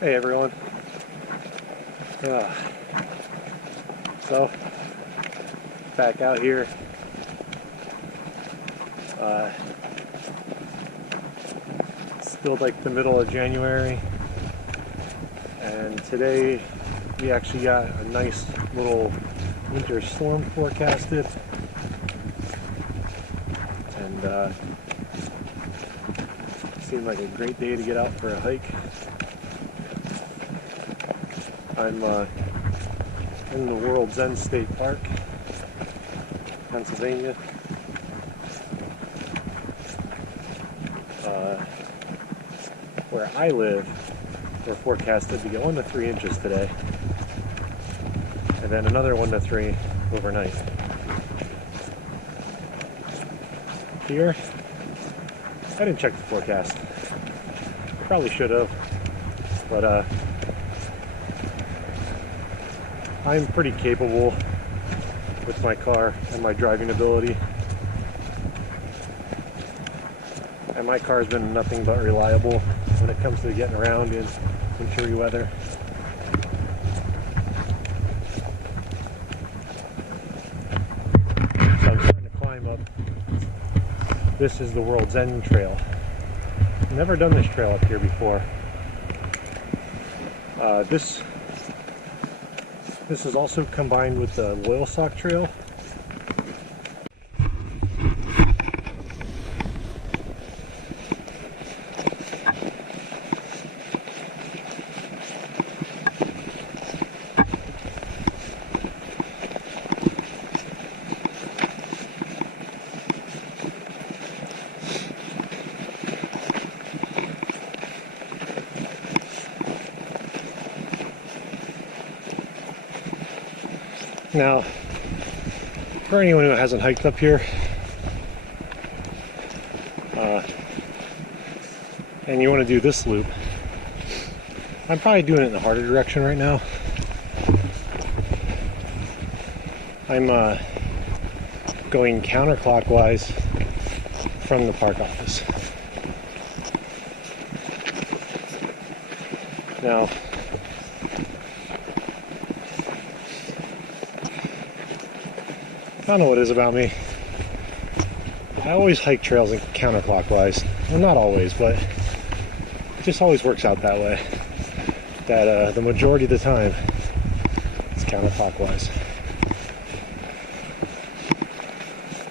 Hey everyone. So back out here. Still like the middle of January, and today we actually got a nice little winter storm forecasted, and seemed like a great day to get out for a hike. I'm in the World's End State Park, Pennsylvania. Where I live, we're forecasted to get 1 to 3 inches today, and then another 1 to 3 overnight. Here, I didn't check the forecast. Probably should have, but I'm pretty capable with my car and my driving ability. And my car's been nothing but reliable when it comes to getting around in wintry weather. So I'm starting to climb up. This is the World's End Trail. Never done this trail up here before. This is also combined with the Loyalsock Trail. Now, for anyone who hasn't hiked up here, and you want to do this loop, I'm probably doing it in the harder direction right now. I'm going counterclockwise from the park office. Now, I don't know what it is about me. I always hike trails in counterclockwise. Well, not always, but it just always works out that way. That the majority of the time, it's counterclockwise.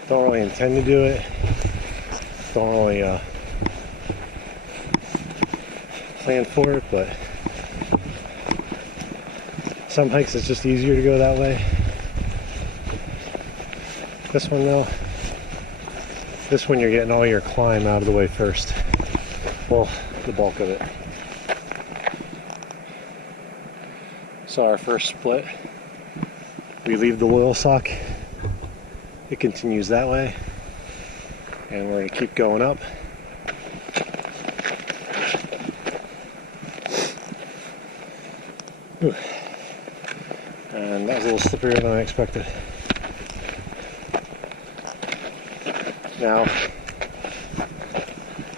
Don't really intend to do it. Don't really plan for it, but some hikes it's just easier to go that way. This one though, this one you're getting all your climb out of the way first. Well, the bulk of it. So our first split, we leave the Loyalsock. It continues that way, and we're going to keep going up. Ooh. And that was a little slipperier than I expected. Now,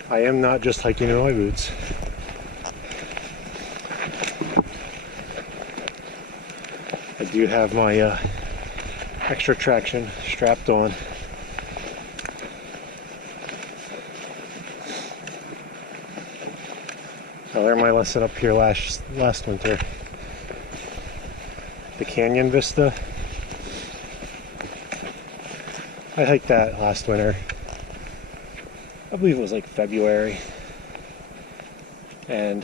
I am not just hiking in my boots. I do have my extra traction strapped on. I learned my lesson up here last winter. The canyon vista. I hiked that last winter. I believe it was like February. And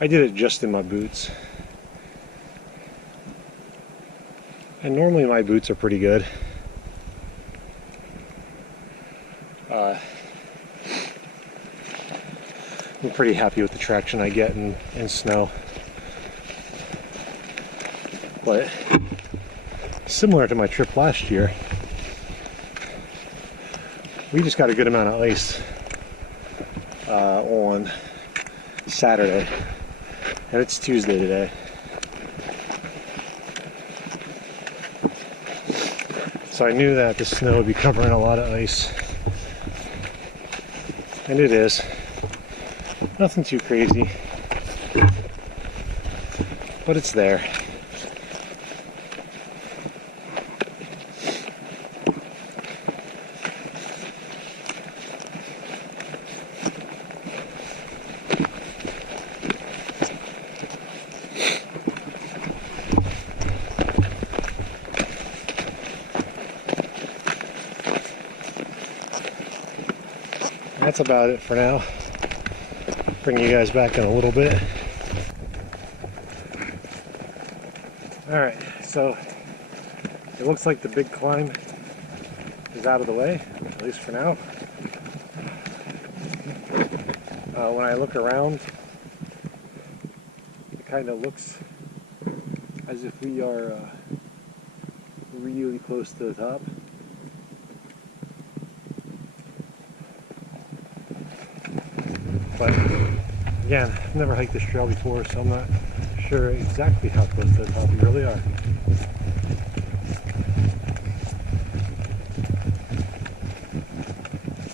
I did it just in my boots. And normally my boots are pretty good. I'm pretty happy with the traction I get in snow. But similar to my trip last year, we just got a good amount of ice on Saturday, and it's Tuesday today. So I knew that the snow would be covering a lot of ice, and it is. Nothing too crazy. but it's there. That's about it for now. Bring you guys back in a little bit. Alright, so it looks like the big climb is out of the way, at least for now. When I look around, it kind of looks as if we are really close to the top. But again, I've never hiked this trail before, so I'm not sure exactly how close to the top we really are.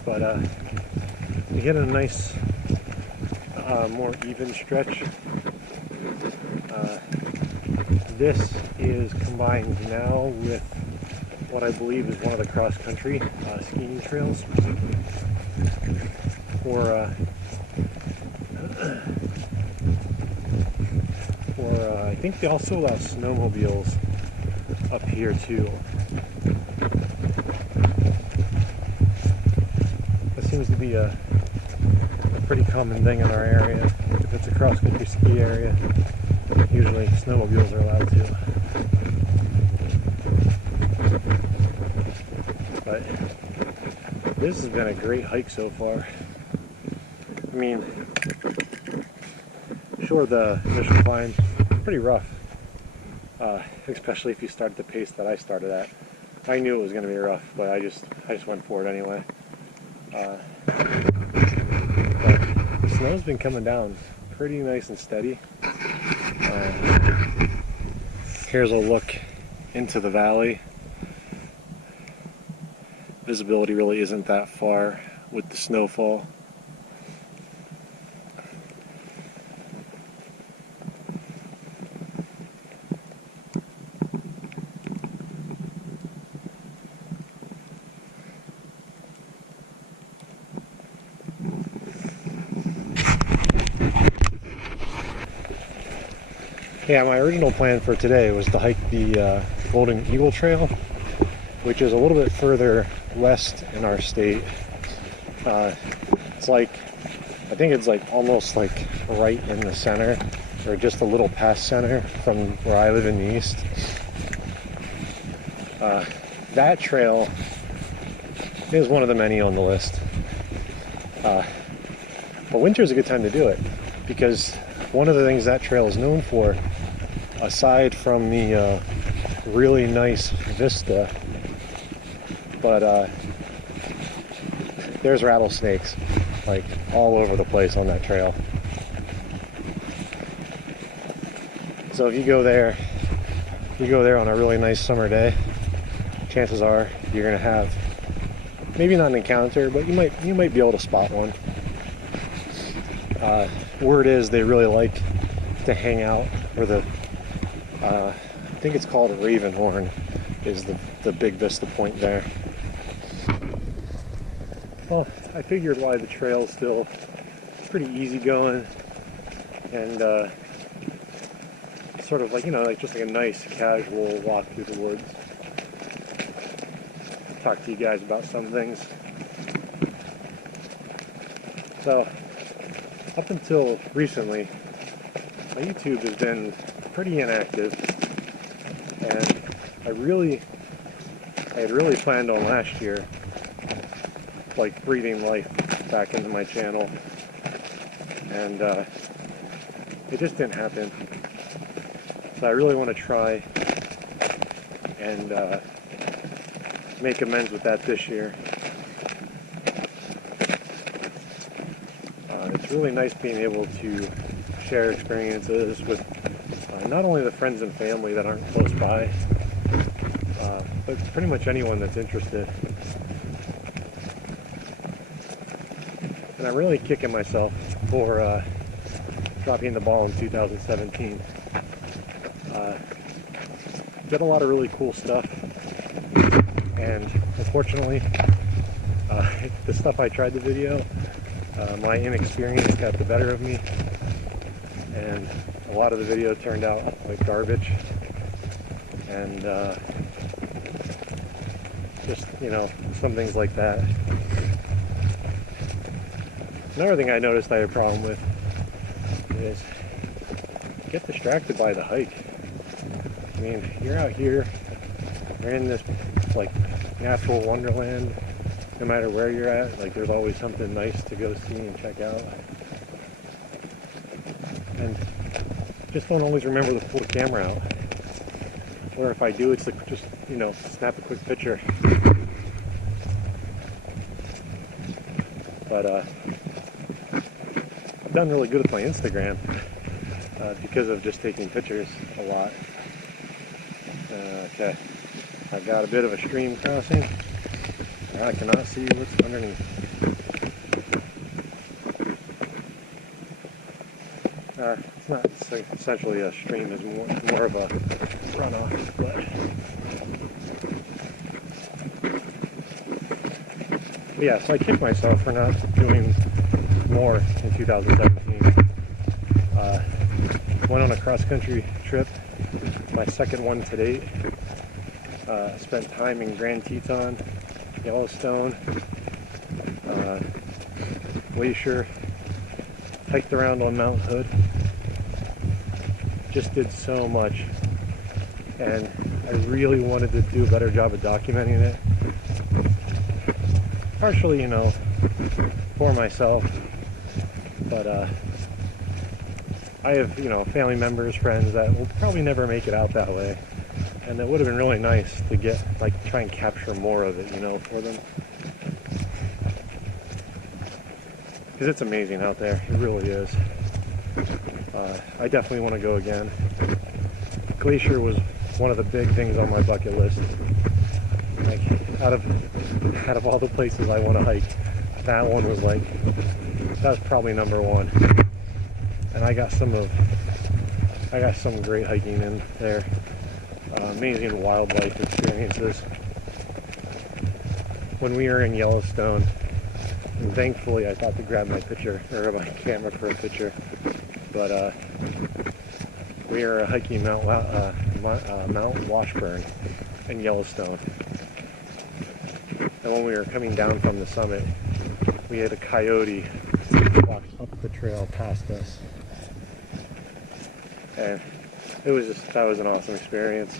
But you get a nice, more even stretch. This is combined now with what I believe is one of the cross-country skiing trails for I think they also allow snowmobiles up here too. That seems to be a pretty common thing in our area. If it's a cross-country ski area, usually snowmobiles are allowed too. But this has been a great hike so far. I mean, sure, the initial climb pretty rough, especially if you start at the pace that I started at. I knew it was going to be rough, but I just went for it anyway. But the snow's been coming down pretty nice and steady. Here's a look into the valley. Visibility really isn't that far with the snowfall. Yeah, my original plan for today was to hike the Golden Eagle Trail, which is a little bit further west in our state. It's like, I think it's like almost like right in the center, or just a little past center from where I live in the east. That trail is one of the many on the list. But winter is a good time to do it, because one of the things that trail is known for, aside from the really nice vista, but there's rattlesnakes like all over the place on that trail. So if you go there on a really nice summer day, chances are you're gonna have maybe not an encounter, but you might be able to spot one. Word is they really like to hang out where the I think it's called Ravenhorn is the big vista point there. Well, I figured why the trail's still pretty easy going and sort of like, you know, like just like a nice casual walk through the woods. Talk to you guys about some things. So up until recently, my YouTube has been pretty inactive, and I had really planned on last year like breathing life back into my channel, and it just didn't happen. So I really want to try and make amends with that this year. It's really nice being able to share experiences with not only the friends and family that aren't close by, but pretty much anyone that's interested. And I'm really kicking myself for dropping the ball in 2017. get a lot of really cool stuff. And unfortunately, the stuff I tried to video, my inexperience got the better of me, and a lot of the video turned out like garbage. And just, you know, some things like that. Another thing I noticed I had a problem with is get distracted by the hike. I mean, you're out here, you're in this like natural wonderland. No matter where you're at, like there's always something nice to go see and check out. And just don't always remember to pull the camera out. Or if I do, it's like just, you know, snap a quick picture. But I've done really good with my Instagram because of just taking pictures a lot. Okay, I've got a bit of a stream crossing. I cannot see what's underneath. It's not essentially a stream, it's more of a runoff, but yeah, so I kicked myself for not doing more in 2017. Went on a cross-country trip, my second one to date. Spent time in Grand Teton, Yellowstone, Glacier, hiked around on Mount Hood. Just did so much, and I really wanted to do a better job of documenting it. Partially, you know, for myself, but I have, you know, family members, friends that will probably never make it out that way, and it would have been really nice to get, like, try and capture more of it, you know, for them. Because it's amazing out there, it really is. I definitely want to go again. Glacier was one of the big things on my bucket list. Like, out of all the places I want to hike, that one was like, that was probably number one. And I got some great hiking in there. Amazing wildlife experiences. When we were in Yellowstone, and thankfully I thought to grab my picture, or my camera for a picture, but we were hiking Mount Washburn in Yellowstone. And when we were coming down from the summit, we had a coyote walk up the trail past us. And it was just, that was an awesome experience.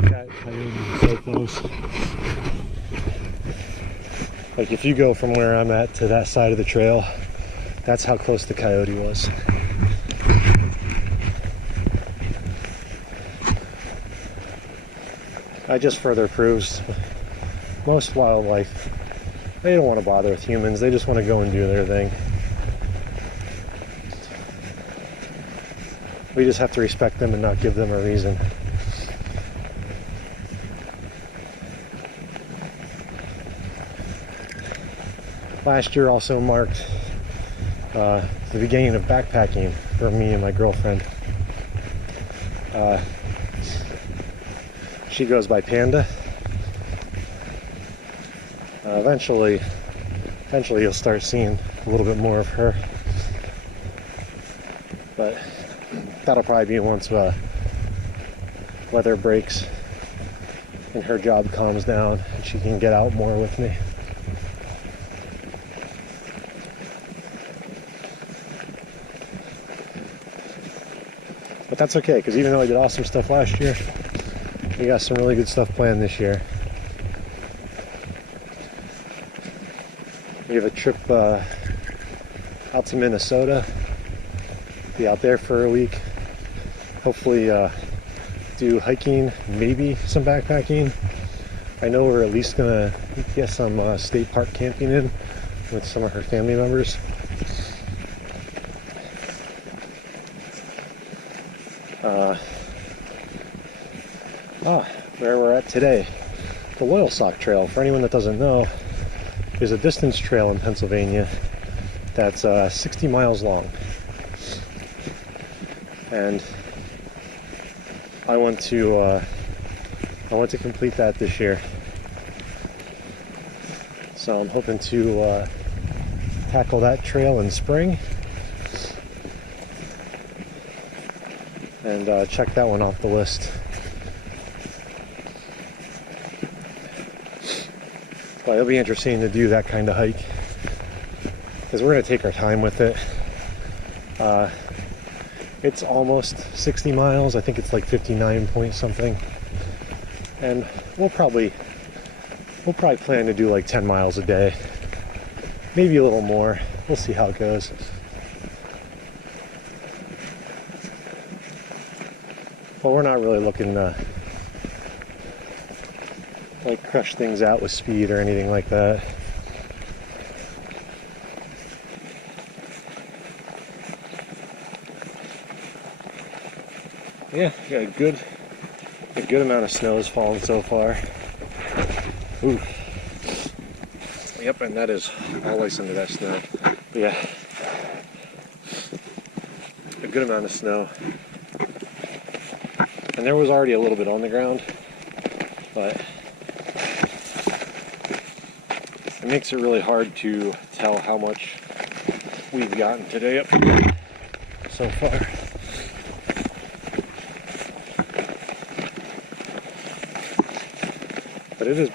That coyote was so close. Like, if you go from where I'm at to that side of the trail, that's how close the coyote was. That just further proves most wildlife, they don't want to bother with humans, they just want to go and do their thing. We just have to respect them and not give them a reason. Last year also marked the beginning of backpacking for me and my girlfriend. She goes by Panda. Eventually you'll start seeing a little bit more of her. But that'll probably be once weather breaks and her job calms down and she can get out more with me. But that's okay, because even though I did awesome stuff last year, we got some really good stuff planned this year. We have a trip out to Minnesota. Be out there for a week. Hopefully do hiking, maybe some backpacking. I know we're at least gonna get some state park camping in with some of her family members. Where we're at today, the Loyalsock Trail, for anyone that doesn't know, is a distance trail in Pennsylvania that's 60 miles long. And I want to complete that this year. So I'm hoping to tackle that trail in spring and check that one off the list. But it'll be interesting to do that kind of hike because we're going to take our time with it. It's almost 60 miles. I think it's like 59 point something. And we'll probably plan to do like 10 miles a day. Maybe a little more. We'll see how it goes. But we're not really looking to like crush things out with speed or anything like that. Yeah, got a good amount of snow has fallen so far. Ooh. Yep, and that is all ice under that snow. But yeah, a good amount of snow. And there was already a little bit on the ground, but it makes it really hard to tell how much we've gotten today up here so far. But it has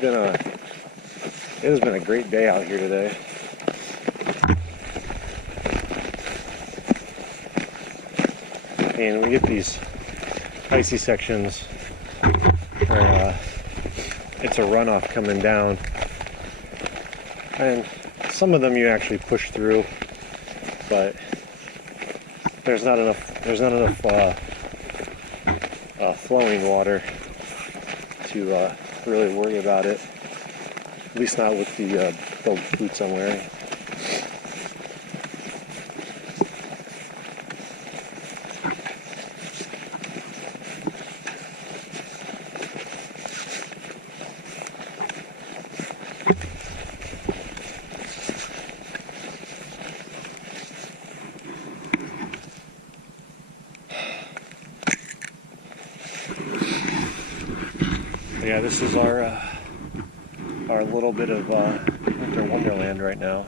been a great day out here today. And we get these icy sections where it's a runoff coming down, and some of them you actually push through, but there's not enough flowing water to really worry about it, at least not with the boots I'm wearing. Yeah, this is our little bit of winter wonderland right now.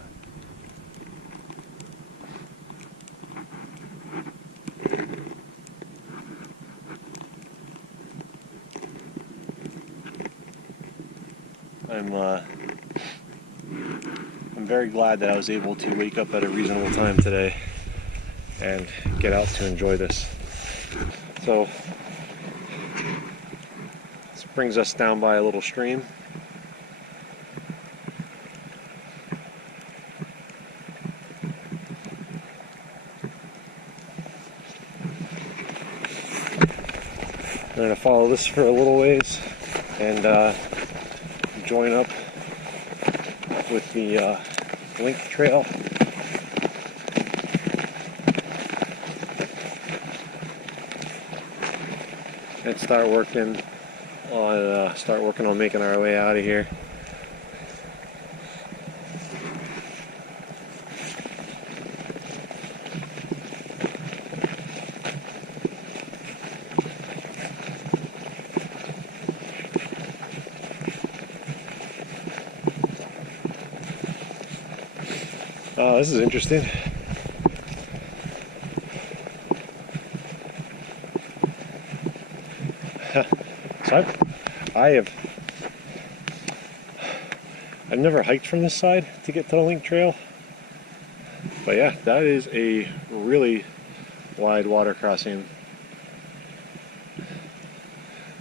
I'm very glad that I was able to wake up at a reasonable time today and get out to enjoy this. So this brings us down by a little stream. I'm going to follow this for a little ways and join up with the link trail. And start working on making our way out of here. Oh, this is interesting. So I've never hiked from this side to get to the link trail, but yeah, that is a really wide water crossing.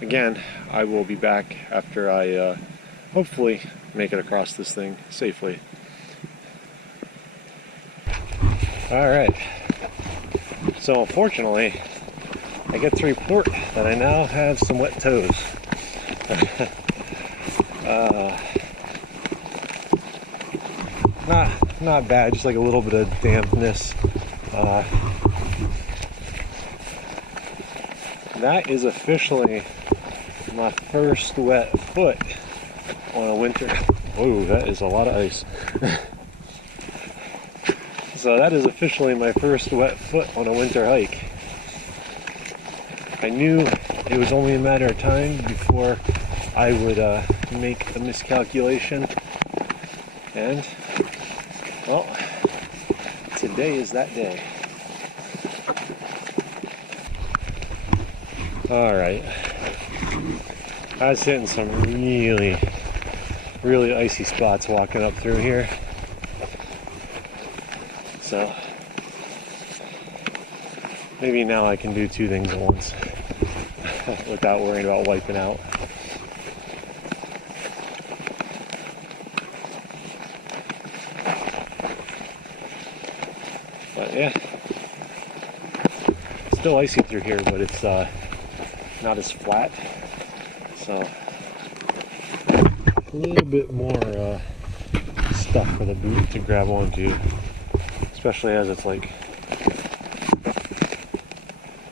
Again, I will be back after I hopefully make it across this thing safely. Alright, so unfortunately I get to report that I now have some wet toes. Not bad, just like a little bit of dampness. That is officially my first wet foot on a winter. Whoa, that is a lot of ice. So that is officially my first wet foot on a winter hike. I knew it was only a matter of time before I would make a miscalculation. And, well, today is that day. Alright. I was hitting some really icy spots walking up through here. So, maybe now I can do two things at once without worrying about wiping out. But yeah, still icy through here, but it's not as flat, so a little bit more stuff for the boot to grab onto, especially as it's like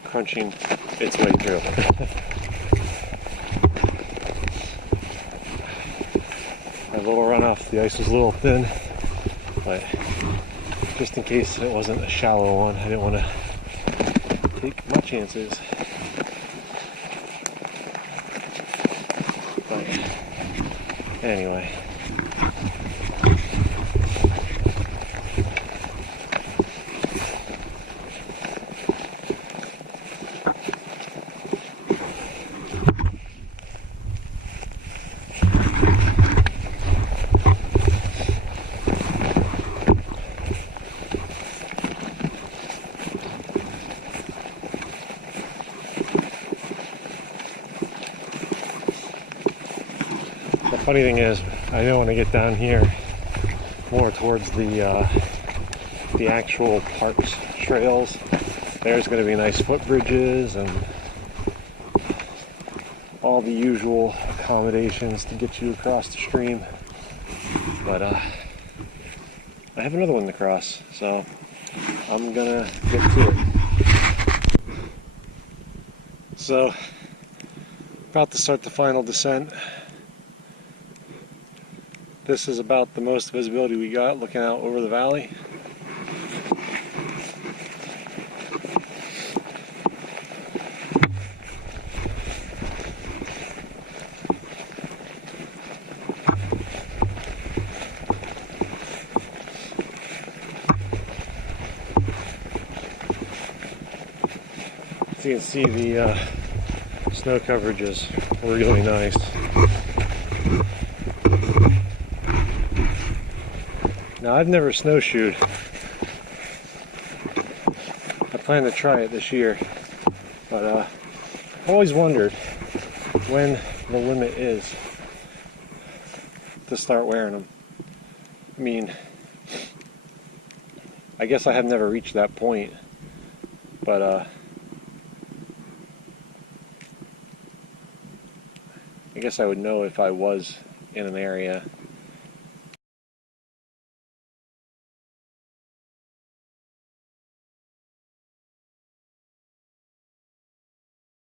crunching its way through. A little runoff, the ice was a little thin, but just in case it wasn't a shallow one, I didn't want to take my chances. But anyway. The funny thing is, I know when I get down here more towards the actual parks trails, there's going to be nice footbridges and all the usual accommodations to get you across the stream. But I have another one to cross, so I'm gonna get to it. So, about to start the final descent. This is about the most visibility we got looking out over the valley. As you can see, the snow coverage is really nice. Now, I've never snowshoed. I plan to try it this year, but I've always wondered when the limit is to start wearing them. I mean, I guess I have never reached that point, but I guess I would know if I was in an area